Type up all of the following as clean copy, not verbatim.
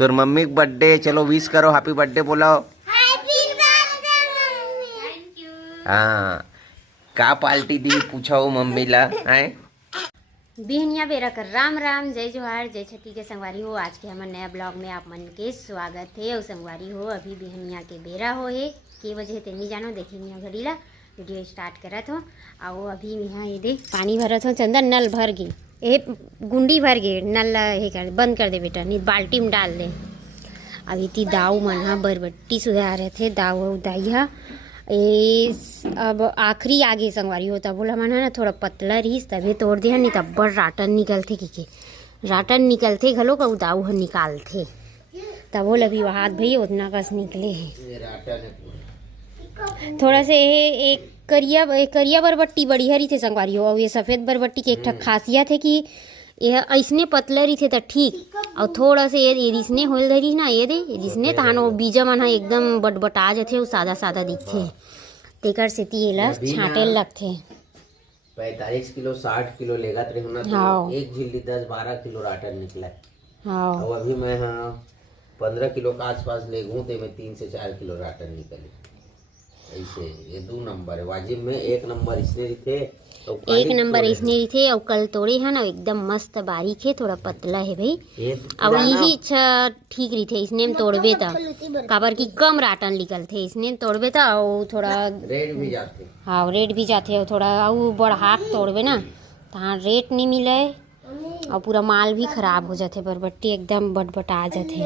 तोर मम्मी का बर्थडे, चलो विश करो, हैप्पी बर्थडे बोलो। हाँ, का पार्टी दी पूछो मम्मी ला है। बिहनिया बेरा कर राम राम, जय जोहार, जय छठी के संगवारी हो। आज के हमारे नया ब्लॉग में आप मन के स्वागत है। और संगवारी हो अभी बिहनिया के बेरा हो है के वजह ते नहीं जानो, देखिए घड़ी ला वीडियो स्टार्ट करत हो। आओ अभी यहाँ ये देख पानी भरत हो, चंदन नल भर गई, ये गुंडी भर गई, नल हे कर बंद कर दे बेटा, नहीं बाल्टी में डाल दे। अभी ती दाऊ मन हा बरबट्टी सुधा रहे थे, दाऊ दाई हा ए अब आखिरी आगे संगवारी हो। तब बोला मन है ना थोड़ा पतला रहीस तभी तोड़ दे, नहीं तब बड़ राटन निकलते के राटन निकलते घलो का दाऊ ह निकालते। तब बोल अभी हाथ भई उतना कस निकले है। थोड़ा से एक करिया बरबट्टी बड़ी हरी थे संगवारी हो। और ये सफ़ेद बरबट्टी की एक ठक खासियत है कि यह ऐसने पतला रही थे तो ठीक, और थोड़ा से ये रिसने होल धरी ना, ये दे रिसने तहान वो बीजा मन एकदम बटबटा जाते, वो सादा सादा दिखते तेकर सेती एला छांटे लगथे। 45 किलो 60 किलो लेगा रे होना तो एक झिल्ली 10-12 किलो राटर निकला। हाँ, और अभी मैं 15 किलो के आसपास ले गूँ तो मैं 3 से 4 किलो राटर निकले। ऐसे ये 2 नंबर है वाजिब में, 1 नंबर इसने थे तो 1 नंबर इसने थे। और कल तोड़े है ना एकदम मस्त बारीक है, थोड़ा पतला है भाई। अब यही अच्छा ठीक रही थे इसने में तोड़बे था, काबर की कम राटन निकल थे इसने तोड़बे था। और थोड़ा रेट भी जाते, हाँ रेट भी जाते। और थोड़ा और बड़ हाथ तोड़बे ना तहाँ रेट नहीं मिले, और पूरा माल भी खराब हो जाते, बरबट्टी एकदम बटबटा जाते।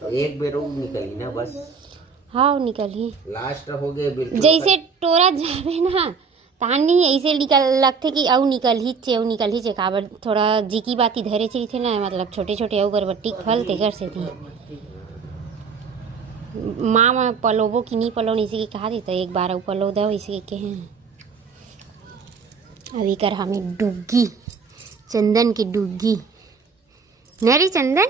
तो एक बेर निकली ना बस। हाँ निकली लास्ट हो गए बिल्कुल। जैसे टोरा जावे ना तानी ऐसे निकल लगते कि औ निकल ही चे काबर थोड़ा जीकी बाती धरे चली थे ना, मतलब छोटे छोटे औ बरबट्टी फल तेकर से थी। माँ पलोबो कि नहीं पलो इसी के कहा देता, एक बार औ पलो दो इसी के हैं। अभी कर हमें डुग्गी, चंदन की डुग्गी नरी चंदन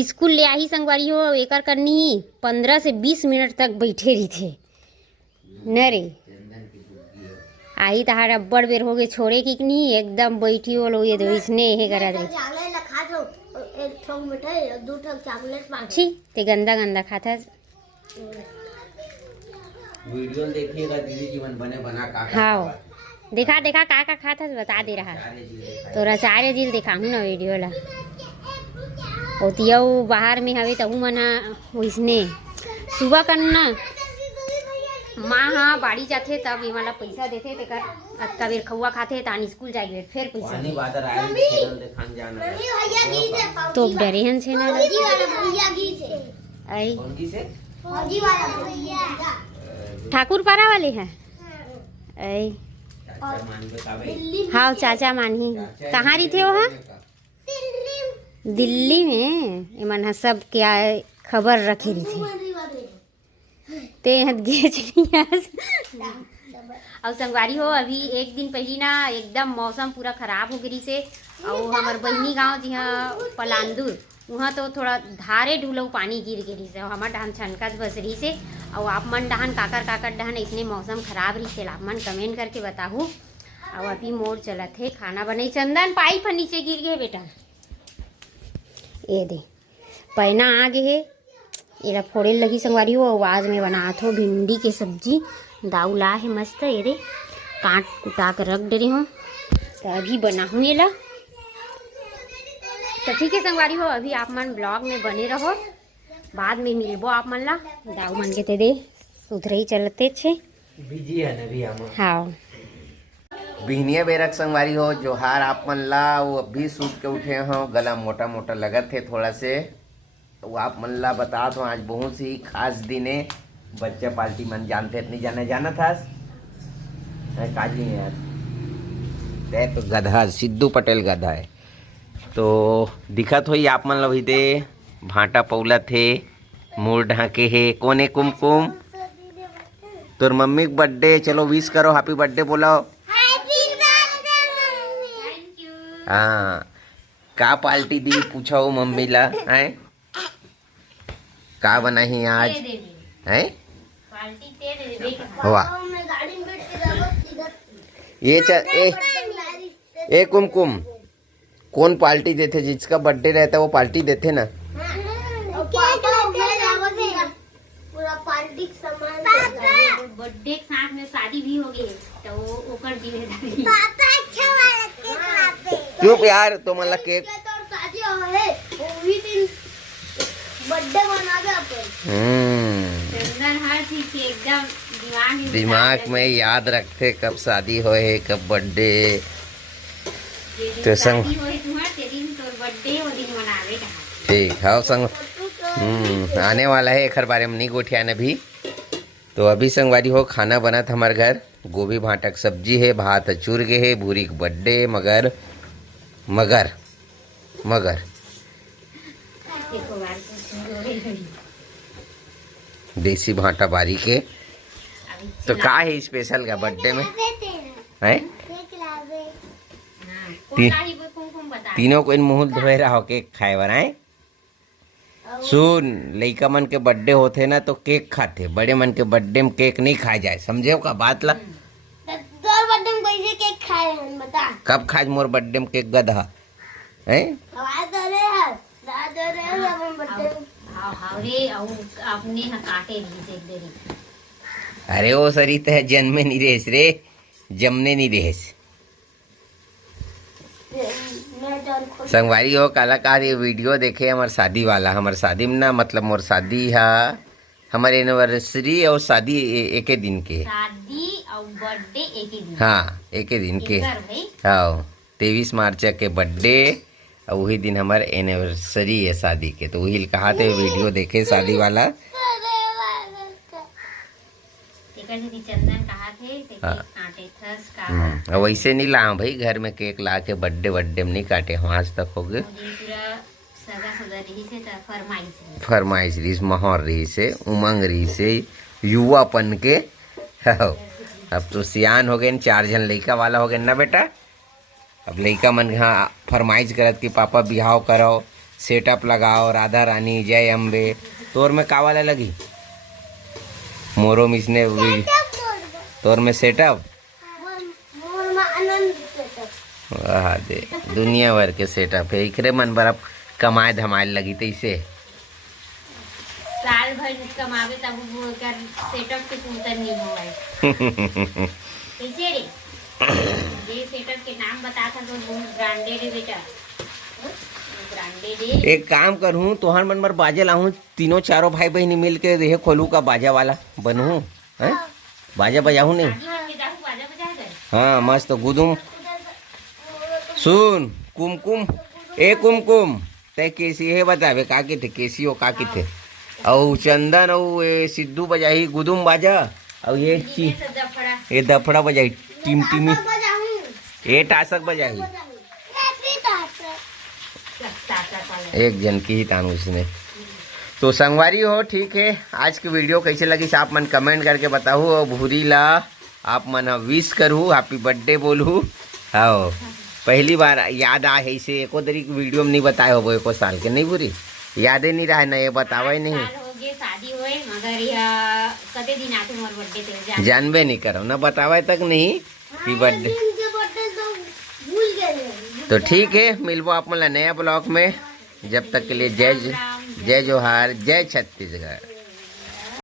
स्कूल ले आई संगवारी हो। एकर करनी 15 से 20 मिनट तक बैठे रही थे नरे आई तहार अब्बड़ बेर हो गए छोड़े की नहीं, एकदम बैठी हो लो ये दो इसने हे करा दे छी ते गंदा गंदा खाता। वीडियो देखिएगा दीदी जीवन बने बना का। हाँ देखा देखा का खाता बता दे रहा तो रचारे दिल दिखाऊँ ना वीडियो ला। होती बाहर में हवे तहु मना वैसने सुबह करना माँ हाँ बाड़ी जाते तब ये वाला पैसा देते तेकर अतका बेर खौआ खाते तान स्कूल जाए फिर पैसा तो डरे हन छे ना आई ठाकुर पारा वाले हैं आई। हाँ चाचा मानी कहाँ रही थे वहाँ दिल्ली में। ये मन सब क्या खबर रखे रही थी ते और संगवारी हो अभी एक दिन पहली ना एकदम मौसम पूरा खराब हो गई से। और हमार बहनी गांव जहाँ पलांदुर वहाँ तो थोड़ा धारे ढूलो पानी गिर गई से, हमार डहान छनका बस रही से। और आप मन डहान काकर डहान इसने मौसम खराब रही से, आप मन कमेंट करके बताओ। और अभी मोर चला थे खाना बनाई, चंदन पाइप नीचे गिर गए बेटा, ये दे पैना आ गए है ये फोड़े लगी संगवारी हो। आवाज़ में बना थो भिंडी के सब्जी, दाऊ ला है मस्त, ये रे काट कुटा कर रख दे रही हूँ तो अभी बनाऊँ ये ला। तो ठीक है संगवारी हो अभी आप मन ब्लॉग में बने रहो, बाद में मिलबो आप मन ला। दाऊ मन के ते दे सुधरे ही चलते छे बिजी है ना भी हम। हाँ बिहनिया बेरक संगवारी हो जोहार आप मन ला। वो अभी सूत के उठे हो, गला मोटा मोटा लगत है थोड़ा से, वो आप मन ला बता दो आज बहुत ही खास दिन है। बच्चा पार्टी मन जानते नहीं जाना था काजी है यार, तो गधा सिद्धू पटेल गधा है तो दिखत हो आप मन ला वही दे भाटा पौला थे मुँह ढाके है। कोने कुमकुम तोर मम्मी का बर्थडे, चलो विश करो, हैप्पी बर्थडे बोलो। हाँ, का पार्टी दी पूछो मम्मी ला है, का बनाही आज है वाह। ये ए कुमकुम कौन पार्टी देते? जिसका बर्थडे रहता है वो पार्टी देते ना। पूरा पार्टी सामान बर्थडे के साथ में शादी भी हो गई तो वो ओकर जिम्मेदारी। पापा अच्छा वाला केक लाते। चुप यार, तो मतलब केक तो शादी है वही दिन बर्थडे मनावे अपन। चंदन हर चीज के एकदम दिमाग में याद रखते कब शादी होए कब बर्थडे। तो संग तुम्हारे दिन तो बर्थडे वो दिन मनावे कहाँ। ठीक है संग आने वाला है एक बारे में नहीं गोठिया ने भी। तो अभी संगवारी हो खाना बना था हमारे घर। गोभी भाटा की सब्जी है, भात चूर के है, भूरी के बर्थडे मगर मगर मगर देसी भाटा बारी के। तो का है स्पेशल का बर्थडे में है? तीनों को इन मुंह धोए रहा हो केक खाए बर आए। सुन, लइका मन के बर्थडे होते ना तो केक खाते, बड़े मन के बर्थडे में केक नहीं खाए जाए, समझे का बात ला। तोर बर्थडे में कैसे केक खाए हम बता। कब खाए मोर बर्थडे में केक गधा है? हवा दे रहे हैं ला दे रहे हैं अपन बर्थडे हावरे अपने काटे भी दे रही। अरे वो सरी तो जन्मे नहीं रेस रे, जमने नहीं रेस। संगवारी हो कलाकार ये वीडियो देखे हमार शादी वाला। हमार शादी में ना मतलब मोर शादी है, हमारे एनिवर्सरी और शादी एक ही दिन के। शादी और बर्थडे एक ही दिन। हाँ एक ही दिन के। हाँ 23 मार्च के बर्थडे और वही दिन हमारे एनिवर्सरी है शादी के। तो वही कहा थे वीडियो देखे शादी वाला। चंदन कहा थे काटे थस का। वैसे नहीं ला भाई, घर में केक ला के बर्थडे में नहीं काटे हम आज तक हो गए। फरमाइश रही, माहौल रही से, उमंग रही से, युवापन के। अब तो सियान हो गए, 4 जन लड़का वाला हो गए ना बेटा। अब लड़का मन हाँ फरमाइश करत कि पापा बिहाव करो, सेटअप लगाओ, राधा रानी जय अम्बे। तोर में का वाला लगी? मोरो मिसने तोर में सेटअप वाह दे दुनिया भर के सेटअप है। इकरे मन बर्फ कमाए धमाए लगी तो इसे साल भर कमावे तब वो कर सेटअप के सुंदर नहीं हुआ कैसे रे। ये सेटअप के नाम बता था तो बहुत ब्रांडेड है बेटा, ब्रांडेड है। एक काम करूँ तोहर मन बर बाजे लाहूँ, तीनों चारों भाई बहनी मिल के देहे खोलू का बाजा वाला बनूँ है। बाजा बजाऊँ नहीं? हाँ मस्त गुदुम। सुन कुमकुम ए कुमकुम तय केसी है बतावे का की थे? केसी हो का की थे? और चंदन और सिद्धू बजाई गुदुम बाजा और ये दफड़ा बजाई टीम टीमी ये टासक बजाई। एक जन की ही तान उसने। तो संगवारी हो ठीक है, आज की वीडियो कैसे लगी आप मन कमेंट करके बताओ। और भूरी ला आप मन विश करूँ, हैप्पी बर्थडे बोलूँ। हाँ पहली बार याद आ है इसे, एको तरीके वीडियो में नहीं बताए हो वो एको साल के नहीं बुरी यादें नहीं रहा ना, ये बतावा ही नहीं। शादी होए मगर यह कते दिन आते मोर बर्थडे पे जानबे नहीं करो ना, बतावा तक नहीं कि बर्थडे। तो ठीक है, मिलबो आप मतलब नया ब्लॉग में। जब तक के लिए जय जोहार, जय छत्तीसगढ़।